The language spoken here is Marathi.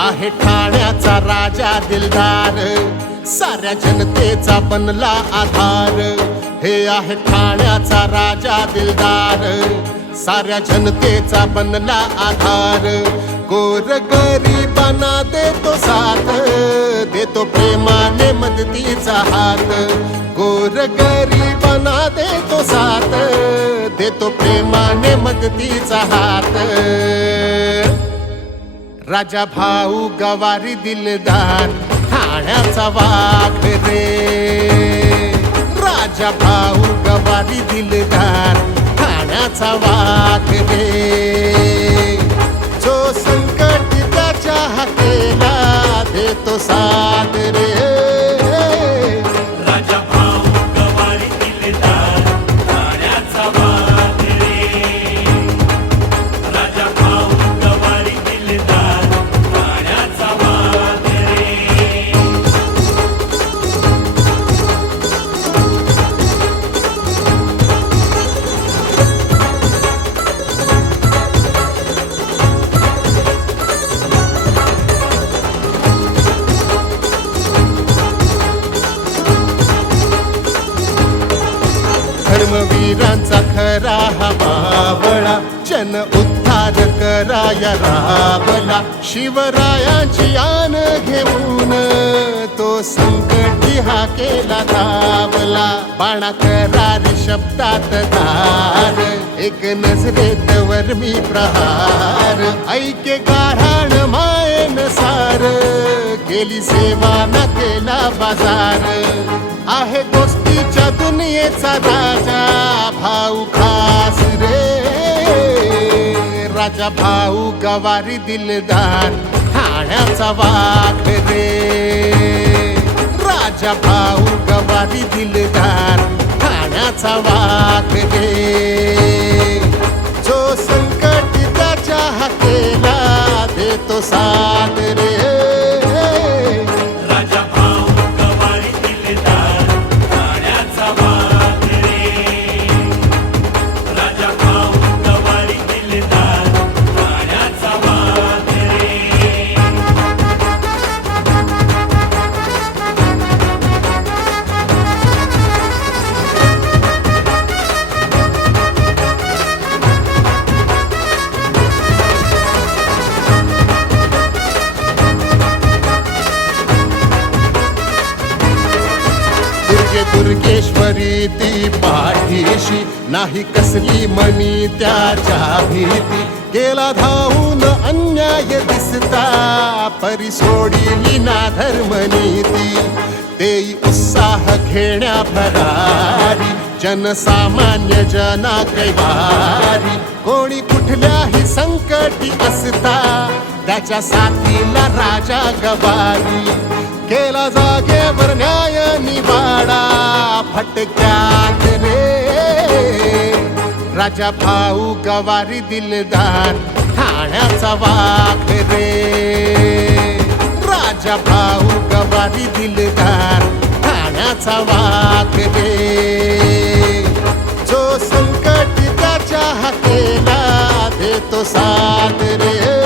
आहे ठाण्याचा राजा दिलदार, साऱ्या जनतेचा बनला आधार. हे आहे ठाण्याचा राजा दिलदार, साऱ्या जनतेचा बनला आधार. गोरगरिबांना देतो साथ, देतो प्रेमाने मदतीचा हात. गोरगरिबांना देतो साथ, देतो प्रेमाने मदतीचा हात. राजा भाऊ गवारी दिलदार, ठाण्याचा वाघ रे. राजा भाऊ गवारी दिलदार, ठाण्याचा वाघ रे. जो संकट त्याच्या हाकेला देतो साथ रे. राजा भाऊ गवारी दिलदार, ठाण्याचा वाघ रे. राजा भाऊ गवारी दिलदार, ठाण्याचा वाघ रे. धर्मवीरांचा खरा हा बावळा, जन उद्धार कराया राबला. शिवरायांची आन घेऊन तो संकटी हा केला धावला. बाणा करारी शब्दात धार, एक नजरेत वर्मी प्रहार. ऐके गाढाण मायेन सार, केली सेवा न केला बाजार. आहे गोष्टीच्या दुनियेचा राजा भाऊ खास रे. राजा भाऊ गवारी दिलदार, ठाण्याचा वाघ रे. राजा भाऊ गवारी दिलदार, ठाण्याचा वाघ रे. जो संकट त्याच्या हाकेला देतो साथ रे. राजा भाऊ गवारी दिलदार, ठाण्याचा वाघ रे. राजा भाऊ गवारी दिलदार, ठाण्याचा वाघ रे. दुर्गेश्वरी ती पाठीशी, नाही कसली मनी त्याच्या भीती. गेला धावून अन्याय दिसता, परी सोडिली ना धर्मनीती. देई उत्साह घेण्या भरारी, जनसामान्य जना कैवारी. कोणी कुठल्याही संकटी असता, त्याच्या साथीला राजा गवारी. केला जागेवर न्याय निवाडा फटक्यात रे. राजा भाऊ गवारी दिलदार, ठाण्याचा वाघ रे. राजा भाऊ गवारी दिलदार, ठाण्याचा वाघ रे. जो संकट त्याच्या हाकेला देतो साथ रे.